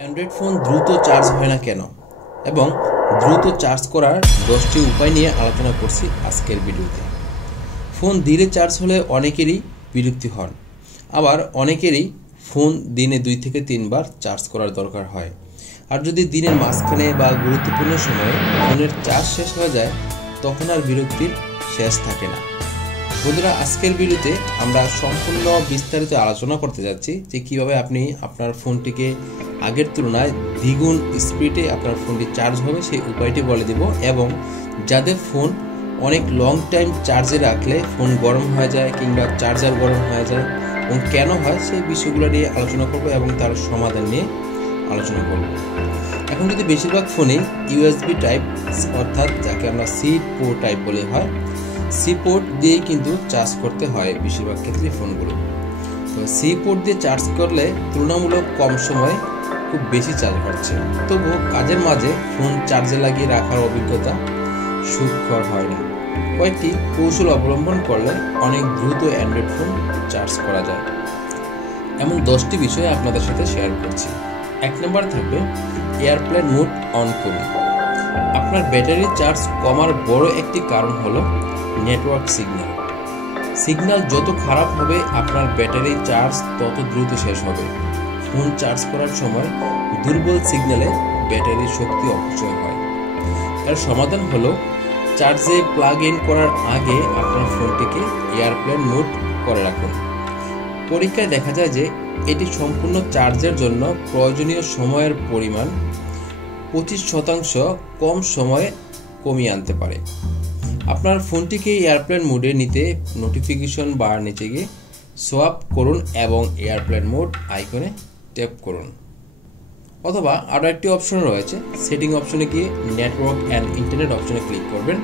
Android phone দ্রুত charge হয় না কেন এবং দ্রুত চার্জ করার 10টি উপায় নিয়ে আলোচনা করছি আজকের ভিডিওতে। ফোন ধীরে চার্জ হলে অনেকেরই বিরক্তি হন, আবার অনেকেরই ফোন দিনে 2 থেকে 3 বার চার্জ করার দরকার হয়। আর যদি দিনের মাঝখানে বা গুরুত্বপূর্ণ সময়ে ফোনের চার্জ শেষ হয়ে যায় তখন আর বিরক্তির শেষ থাকে না। বন্ধুরা, আজকের ভিডিওতে আমরা সম্পূর্ণ বিস্তারিত আলোচনা করতে যাচ্ছি যে কিভাবে আপনি আপনার ফোনটিকে আগের তুলনায় দ্বিগুণ স্পিডে আপনার ফোনটি চার্জ হবে সেই উপায়টি বলে দেব, এবং যাদের ফোন অনেক লং টাইম চার্জে রাখলে ফোন গরম হয়ে যায় কিংবা চার্জার গরম হয়ে যায় এবং কেন হয় সেই বিষয়গুলো নিয়ে আলোচনা করব এবং তার সমাধান নিয়ে আলোচনা করব। এখন যদি বেশিরভাগ ফোনেই ইউএসবি টাইপ অর্থাৎ যাকে আমরা সি পোর্ট টাইপ বলে হয়, সি পোর্ট দিয়েই কিন্তু চার্জ করতে হয় বেশিরভাগ ক্ষেত্রে ফোনগুলো। তো সি পোর্ট দিয়ে চার্জ করলে তুলনামূলক কম সময়ে খুব বেশি চার্জ হচ্ছে, তবুও কাজের মাঝে ফোন চার্জে লাগিয়ে রাখার অভিজ্ঞতা সুখকর হয় না। কয়েকটি কৌশল অবলম্বন করলে অনেক দ্রুত অ্যান্ড্রয়েড ফোন চার্জ করা যায়, এমন 10টি বিষয় আপনাদের সাথে শেয়ার করছি। 1 নম্বর থাকবে এয়ারপ্লেন মোড অন করুন। আপনার ব্যাটারি চার্জ কমার বড় একটি কারণ হলো নেটওয়ার্ক সিগন্যাল যত খারাপ হবে আপনার ব্যাটারি চার্জ তত দ্রুত শেষ হবে। ফোন চার্জ করার সময় দুর্বল সিগন্যালে ব্যাটারির শক্তি অপচয় হয়। এর সমাধান হলো চার্জে প্লাগ ইন করার আগে আপনার ফোনটিকে এয়ারপ্লেন মোড করে রাখুন। পরীক্ষায় দেখা যায় যে এটি সম্পূর্ণ চার্জের জন্য প্রয়োজনীয় সময়ের পরিমাণ 25% কম সময়ে কমিয়ে আনতে পারে। আপনার ফোনটিকে এয়ারপ্লেন মোডে নিতে নোটিফিকেশন বার নিচে গিয়ে সোয়াপ করুন এবং এয়ারপ্লেন মোড আইকনে ট্যাপ করুন, অথবা আরও একটি অপশন রয়েছে, সেটিং অপশনে গিয়ে নেটওয়ার্ক অ্যান্ড ইন্টারনেট অপশনে ক্লিক করবেন।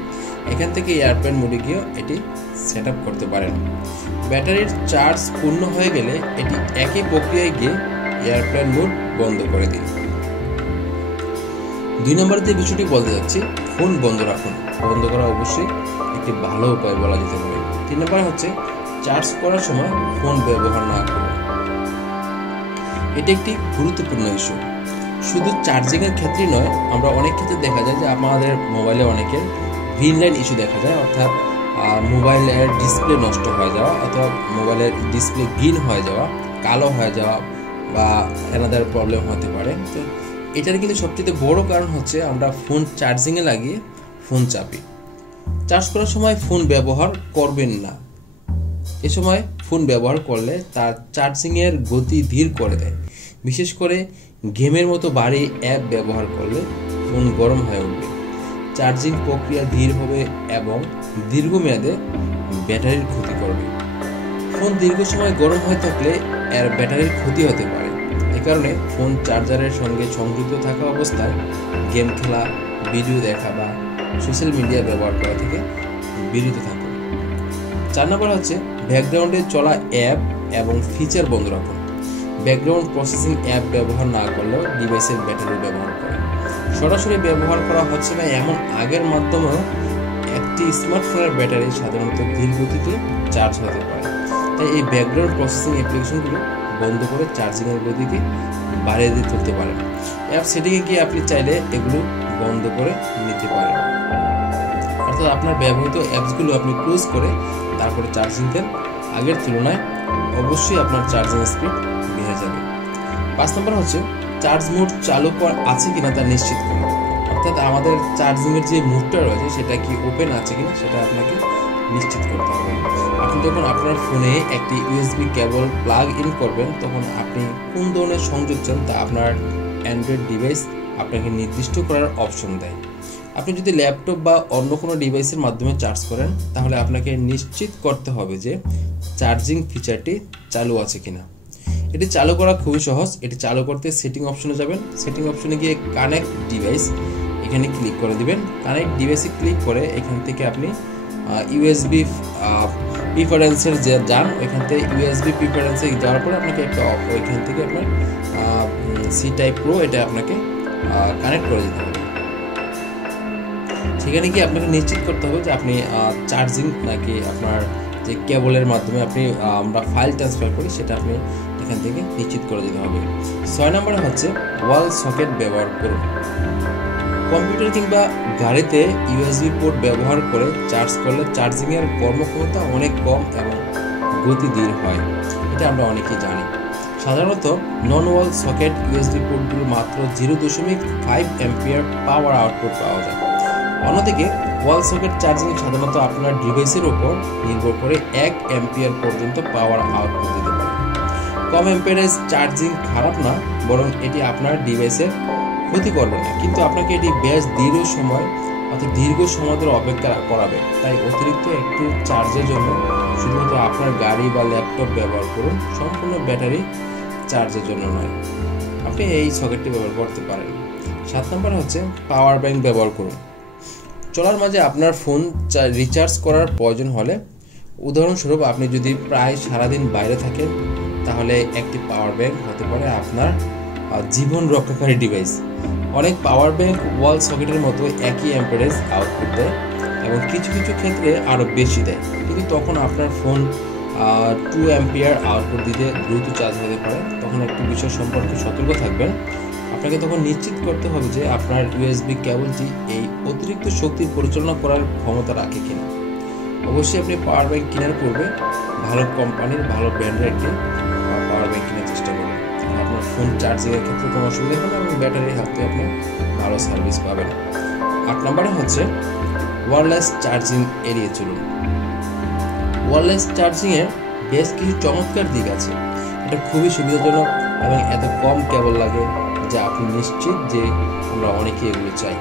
এখান থেকে এয়ারপ্লেন মোডে গিয়ে এটি সেট আপ করতে পারেন। ব্যাটারির চার্জ পূর্ণ হয়ে গেলে এটি একই প্রক্রিয়ায় গিয়ে এয়ারপ্লেন মোড বন্ধ করে দিন। 2 নম্বর যে বিষয়টি বলতে যাচ্ছি, ফোন বন্ধ রাখুন। বন্ধ করা অবশ্যই একটি ভালো উপায় বলা যেতে পারে। 3 নম্বর হচ্ছে চার্জ করার সময় ফোন ব্যবহার না করুন। এটি একটি গুরুত্বপূর্ণ ইস্যু। শুধু চার্জিং এর ক্ষেত্রেই নয়, আমরা অনেক ক্ষেত্রে দেখা যায় যে আমাদের মোবাইলে অনেকের গ্রিন লাইট ইস্যু দেখা যায়, অর্থাৎ মোবাইলের ডিসপ্লে নষ্ট হয়ে যাওয়া অথবা মোবাইলের ডিসপ্লে গ্রিন হয়ে যাওয়া, কালো হয়ে যাওয়া বা অ্যানাদার প্রবলেম হতে পারে। তো এটার কিন্তু সবচেয়ে বড় কারণ হচ্ছে আমরা ফোন চার্জিংয়ে লাগিয়ে ফোন চাপি। চার্জ করার সময় ফোন ব্যবহার করবেন না। এ সময় ফোন ব্যবহার করলে তার চার্জিংয়ের গতি ধীর করে দেয়। বিশেষ করে গেমের মতো ভারী অ্যাপ ব্যবহার করলে ফোন গরম হয়ে উঠবে, চার্জিং প্রক্রিয়া ধীর হবে এবং দীর্ঘমেয়াদে ব্যাটারির ক্ষতি করবে। ফোন দীর্ঘ সময় গরম হয়ে থাকলে এর ব্যাটারির ক্ষতি হতে পারে। এ কারণে ফোন চার্জারের সঙ্গে সংযুক্ত থাকা অবস্থায় গেম খেলা, ভিডিও দেখা বা সোশ্যাল মিডিয়া ব্যবহার করা থেকে বিরত থাকুন। 4 নম্বর হচ্ছে ব্যাকগ্রাউন্ডে চলা অ্যাপ এবং ফিচার বন্ধ রাখুন। ব্যাকগ্রাউন্ড প্রসেসিং অ্যাপ ব্যবহার না করলেও ডিভাইসের ব্যাটারি ব্যবহার করে। সরাসরি ব্যবহার করা হচ্ছে না এমন আগের মাধ্যমেও একটি স্মার্টফোনের ব্যাটারি সাধারণত ধীর গতিতে চার্জ হতে পারে। তাই এই ব্যাকগ্রাউন্ড প্রসেসিং অ্যাপ্লিকেশনগুলো বন্ধ করে চার্জিংয়ের গতিকে বাড়িয়ে দিয়ে তুলতে পারেন। অ্যাপ সেটিংয়ে গিয়ে আপনি চাইলে এগুলো বন্ধ করে নিতে পারেন, অর্থাৎ আপনার ব্যবহৃত অ্যাপসগুলো আপনি ক্লোজ করে তারপরে চার্জিং দেন। আগের তুলনায় অবশ্যই আপনার চার্জিং স্পিড বেড়ে যাবে। 5 নম্বর হচ্ছে চার্জ মোড চালু করা আছে কিনা তা নিশ্চিত করুন। অর্থাৎ আমাদের চার্জিংয়ের যে মোডটা রয়েছে সেটা কি ওপেন আছে কিনা সেটা আপনাকে নিশ্চিত করতে হবে। আপনি যখন আপনার ফোনে একটি ইউএসবি কেবল প্লাগ ইন করবেন তখন আপনি কোন ধরনের সংযোগ চান তা আপনার অ্যান্ড্রয়েড ডিভাইস আপনাকে নির্দিষ্ট করার অপশন দেয়। আপনি যদি ল্যাপটপ বা অন্য কোনো ডিভাইসের মাধ্যমে চার্জ করেন তাহলে আপনাকে নিশ্চিত করতে হবে যে চার্জিং ফিচারটি চালু আছে কিনা। এটি চালু করা খুবই সহজ। এটি চালু করতে সেটিং অপশনে যাবেন। সেটিং অপশনে গিয়ে কানেক্ট ডিভাইস এখানে ক্লিক করে দিবেন। কানেক্ট ডিভাইসে ক্লিক করে এখান থেকে আপনি ইউএসবি প্রিফারেন্সের যে যান, ওইখান থেকে ইউএসবি প্রিফারেন্সে যাওয়ার পরে আপনাকে একটা ওইখান থেকে আপনার সি টাইপ প্রো এটা আপনাকে কানেক্ট করে দিতে হবে। সেখানে গিয়ে আপনাকে নিশ্চিত করতে হবে যে আপনি চার্জিং নাকি আপনার যে কেবলের মাধ্যমে আপনি আমরা ফাইল ট্রান্সফার করি সেটা আপনি এখান থেকে নিশ্চিত করে দিতে হবে। 6 নম্বরে হচ্ছে ওয়াল সকেট ব্যবহার করুন। কম্পিউটার কিংবা গাড়িতে ইউএসবি পোর্ট ব্যবহার করে চার্জ করলে চার্জিংয়ের কর্মক্ষমতা অনেক কম এবং গতি ধীর হয়, এটা আমরা অনেকেই জানি। সাধারণত নন ওয়াল সকেট ইউএসবি পোর্টগুলো মাত্র 0.5 অ্যাম্পিয়ার পাওয়ার আউটপুট পাওয়া যায়। অন্যদিকে ওয়াল সকেট চার্জিং সাধারণত আপনার ডিভাইসের উপর নির্ভর করে 1 অ্যাম্পিয়ার পর্যন্ত পাওয়ার আউটপুট দিতে পারে। কম অ্যাম্পিয়ারেজ চার্জিং খারাপ না, বরং এটি আপনার ডিভাইসের ক্ষতি করবে না, কিন্তু আপনাকে এটি বেশ দীর্ঘ সময় ধরে অপেক্ষা করাবে। তাই অতিরিক্ত একটু চার্জের জন্য শুধুমাত্র আপনার গাড়ি বা ল্যাপটপ ব্যবহার করুন, সম্পূর্ণ ব্যাটারি চার্জের জন্য নয়। আপনি এই সকেটটি ব্যবহার করতে পারেন। 7 নম্বর হচ্ছে পাওয়ার ব্যাংক ব্যবহার করুন। চলার মাঝে আপনার ফোন রিচার্জ করার প্রয়োজন হলে, উদাহরণস্বরূপ আপনি যদি প্রায় সারাদিন বাইরে থাকেন, তাহলে একটি পাওয়ার ব্যাংক হতে পারে আপনার জীবন রক্ষাকারী ডিভাইস। অনেক পাওয়ার ব্যাংক ওয়াল সকেটের মতো একই অ্যাম্পিয়ারেজ আউটপুট দেয় এবং কিছু কিছু ক্ষেত্রে আরও বেশি দেয়, কিন্তু তখন আপনার ফোন 2 অ্যাম্পিয়ার আউটপুট দিতে দ্রুত চার্জ হতে পারে। তখন একটি বিষয় সম্পর্কে সতর্ক থাকবেন। আপনাকে তখন নিশ্চিত করতে হবে যে আপনার ইউএসবি কেবলটি এই অতিরিক্ত শক্তি পরিচালনা করার ক্ষমতা রাখে কিনা। অবশ্যই আপনি পাওয়ার ব্যাংক কেনার পূর্বে ভালো কোম্পানির, ভালো ব্র্যান্ডের একটি পাওয়ার ব্যাংক কেনার চেষ্টা করবেন। আপনার ফোন চার্জিংয়ের ক্ষেত্রে কোনো অসুবিধা হবে এবং ব্যাটারি হাতে আপনি ভালো সার্ভিস পাবেন। 8 নম্বরে হচ্ছে ওয়্যারলেস চার্জিং এড়িয়ে চলুন। ওয়্যারলেস চার্জিংয়ের বেশ কিছু চমৎকার দিক আছে। এটা খুবই সুবিধাজনক এবং এত কম কেবল লাগে যা আপনি নিশ্চিত যে আমরা অনেকেই এগুলো চাই,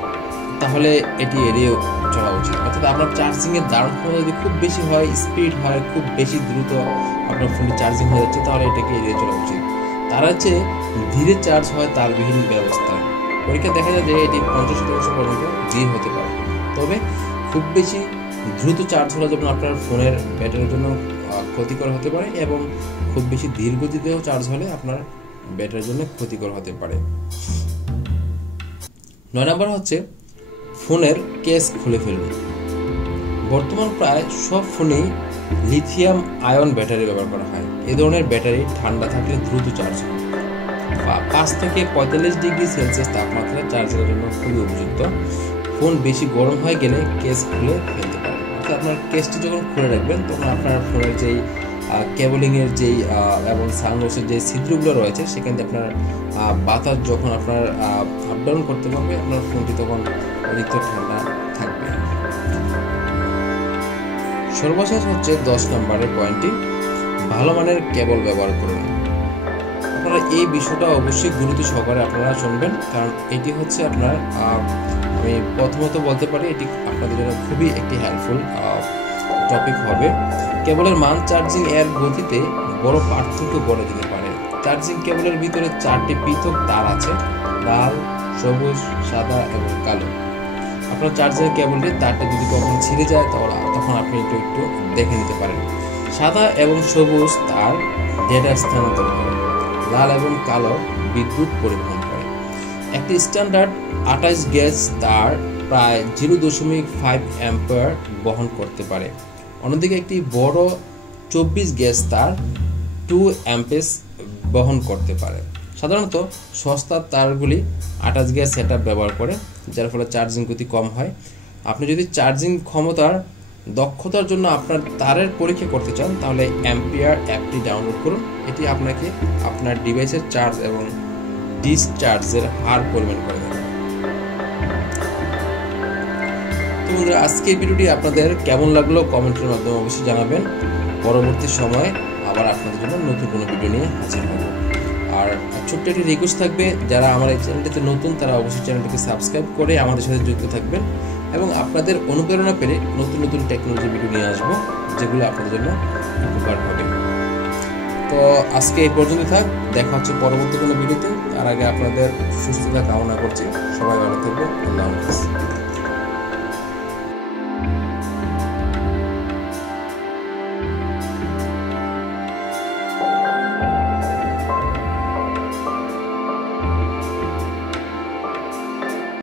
তাহলে এটি এড়িয়ে চলা উচিত। অর্থাৎ আপনার চার্জিংয়ের দারুণ ক্ষমতা যদি খুব বেশি হয়, স্পিড হয়, খুব বেশি দ্রুত আপনার ফোনটি চার্জিং হয়ে যাচ্ছে, তাহলে এটাকে এড়িয়ে চলা উচিত। তার হচ্ছে ধীরে চার্জ হয় তারবিহীন ব্যবস্থা। পরীক্ষা দেখা যায় যে এটি 50% পর্যন্ত ধীর হতে পারে, তবে খুব বেশি দ্রুত চার্জ হলে যেমন আপনার ফোনের ব্যাটারির জন্য ক্ষতিকর হতে পারে এবং খুব বেশি ধীর গতিতেও চার্জ হলে আপনার ব্যাটারির জন্য ক্ষতিকর হতে পারে। 9 নম্বর হচ্ছে ফোনের কেস খুলে ফেলুন। বর্তমান প্রায় সব ফোনেই লিথিয়াম আয়ন ব্যাটারি ব্যবহার করা হয়। এই ধরনের ব্যাটারি ঠান্ডা থাকলে দ্রুত চার্জ হয়। 5 থেকে 45 ডিগ্রি সেলসিয়াস তাপমাত্রা চার্জের জন্য খুবই উপযুক্ত। ফোন বেশি গরম হয়ে গেলে কেস খুলে ফেলতে পারেন। অর্থাৎ আপনার কেসটি যখন খুলে রাখবেন, তখন আপনার ফোনের যেই কেবলিংয়ের যেই এবং সাউন্ডবক্সের যে ছিদ্রগুলো রয়েছে, সেখান থেকে আপনার বাতাস যখন আপনার আপডাউন করতে পারবে, আপনার ফোনটি তখন অধিকতর ঠান্ডা থাকবে। সর্বশেষ হচ্ছে 10 নম্বরের পয়েন্টটি, ভালো মানের কেবল ব্যবহার করুন। আপনারা এই বিষয়টা অবশ্যই গুরুত্ব সহকারে আপনারা শুনবেন, কারণ এটি হচ্ছে আপনার আমি প্রথমত বলতে পারি এটি আপনাদের জন্য খুবই একটি হেল্পফুল টপিক হবে। কেবলের মান চার্জিং এর গতিতে বড় পার্থক্য গড়ে দিতে পারে। চার্জিং কেবলের ভিতরে 4টি পৃথক তার আছে, লাল, সবুজ, সাদা এবং কালো। আপনার চার্জিং কেবলটির তারটা যদি কখনো ছিঁড়ে যায়, তখন আপনি একটু দেখে নিতে পারেন। সাদা এবং সবুজ তার ডেটা স্থানান্তর করে, লাল এবং কালো বিদ্যুৎ পরিবহন করে। একটি স্ট্যান্ডার্ড 28 গেজ তার প্রায় 0.5 অ্যাম্পিয়ার বহন করতে পারে। অন্যদিকে একটি বড় 24 গেজ তার 2 অ্যাম্পিয়ার বহন করতে পারে। সাধারণত সস্তা তারগুলি 28 গেজ সেটআপ ব্যবহার করে, যার ফলে চার্জিং গতি কম হয়। আপনি যদি চার্জিং ক্ষমতার দক্ষতার জন্য আপনার তারের পরীক্ষা করতে চান, তাহলে অ্যাম্পিয়ার অ্যাপটি ডাউনলোড করুন। এটি আপনাকে আপনার ডিভাইসের চার্জ এবং ডিসচার্জের হার পরিমাণ করে দেবে। তো বন্ধুরা, আজকের ভিডিওটি আপনাদের কেমন লাগলো কমেন্টের মাধ্যমে অবশ্যই জানাবেন। পরবর্তী সময়ে আবার আপনাদের জন্য নতুন কোনো ভিডিও নিয়ে হাজির হব। আর ছোট্ট একটি রিকোয়েস্ট থাকবে, যারা আমার এই চ্যানেলটিতে নতুন তারা অবশ্যই চ্যানেলটিকে সাবস্ক্রাইব করে আমাদের সাথে যুক্ত থাকবেন এবং আপনাদের অনুপ্রেরণা পেলে নতুন নতুন টেকনোলজি ভিডিও নিয়ে আসবো, যেগুলো আপনাদের জন্য উপকার হবে। তো আজকে এই পর্যন্ত থাক, দেখা হচ্ছে পরবর্তী কোনো ভিডিওতে। তার আগে আপনাদের সুস্থতা কামনা করছি। সবাই ভালো থাকবেন। আল্লাহ হাফেজ।